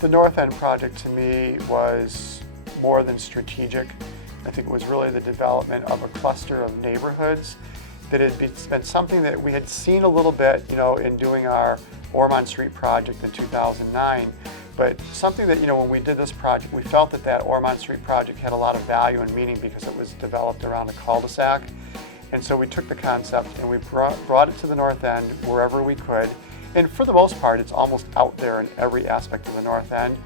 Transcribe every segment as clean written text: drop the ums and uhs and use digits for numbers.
The North End project to me was more than strategic. I think it was really the development of a cluster of neighborhoods that had been something that we had seen a little bit, in doing our Ormon Street project in 2009. But something that, when we did this project, we felt that Ormon Street project had a lot of value and meaning because it was developed around a cul-de-sac. And so we took the concept and we brought it to the North End wherever we could. And for the most part, it's almost out there in every aspect of the North End.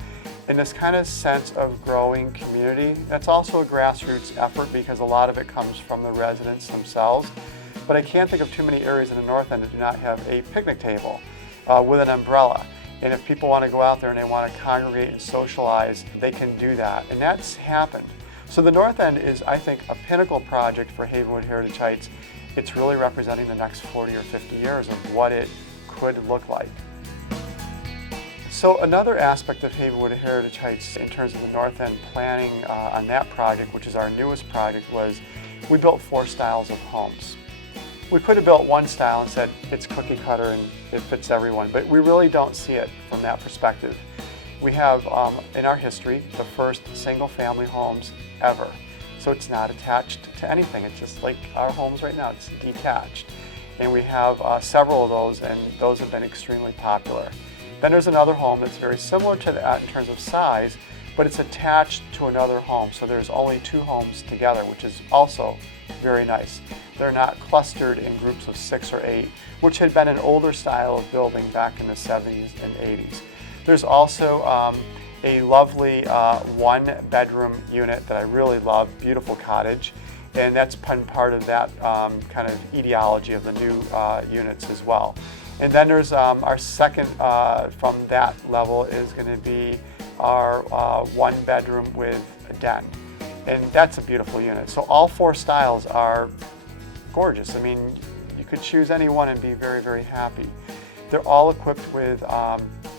In this kind of sense of growing community, that's also a grassroots effort because a lot of it comes from the residents themselves. But I can't think of too many areas in the North End that do not have a picnic table with an umbrella. And if people want to go out there and they want to congregate and socialize, they can do that. And that's happened. So the North End is, I think, a pinnacle project for Havenwood Heritage Heights. It's really representing the next 40 or 50 years of what it could look like. So another aspect of Havenwood Heritage Heights in terms of the North End planning on that project, which is our newest project, was we built 4 styles of homes. We could have built one style and said it's cookie cutter and it fits everyone, but we really don't see it from that perspective. We have, in our history, the first single-family homes ever. So it's not attached to anything. It's just like our homes right now. It's detached. And we have several of those, and those have been extremely popular. Then there's another home that's very similar to that in terms of size, but it's attached to another home. So there's only 2 homes together, which is also very nice. They're not clustered in groups of 6 or 8, which had been an older style of building back in the 70s and 80s. There's also a lovely 1-bedroom unit that I really love, beautiful cottage, and that's been part of that kind of ideology of the new units as well. And then there's our second from that level is going to be our 1-bedroom with a den. And that's a beautiful unit. So all 4 styles are gorgeous. I mean, you could choose any one and be very, very happy. They're all equipped with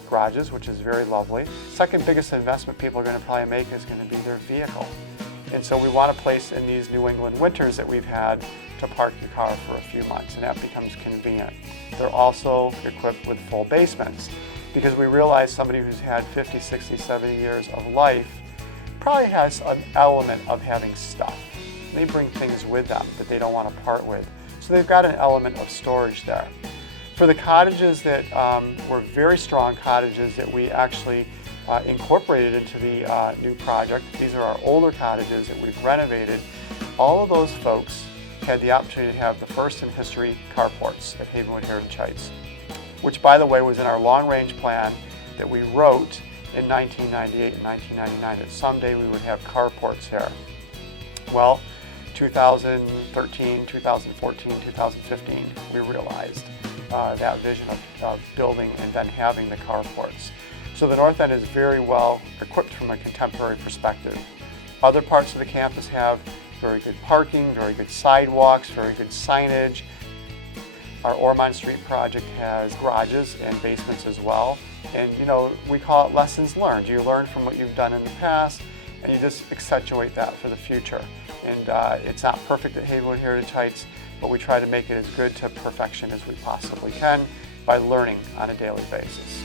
garages, which is very lovely. Second biggest investment people are going to probably make is going to be their vehicle. And so we want a place in these New England winters that we've had to park your car for a few months, and that becomes convenient. They're also equipped with full basements because we realize somebody who's had 50, 60, 70 years of life probably has an element of having stuff. They bring things with them that they don't want to part with. So they've got an element of storage there. For the cottages that were very strong cottages that we actually incorporated into the new project, these are our older cottages that we've renovated, all of those folks had the opportunity to have the first in history carports at Havenwood Heritage Heights, which by the way was in our long-range plan that we wrote in 1998 and 1999 that someday we would have carports here. Well, 2013, 2014, 2015, we realized that vision of building and then having the carports. So the North End is very well equipped from a contemporary perspective. Other parts of the campus have very good parking, very good sidewalks, very good signage. Our Ormon Street project has garages and basements as well. And we call it lessons learned. You learn from what you've done in the past and you just accentuate that for the future. And it's not perfect at Havenwood Heritage Heights, but we try to make it as good to perfection as we possibly can by learning on a daily basis.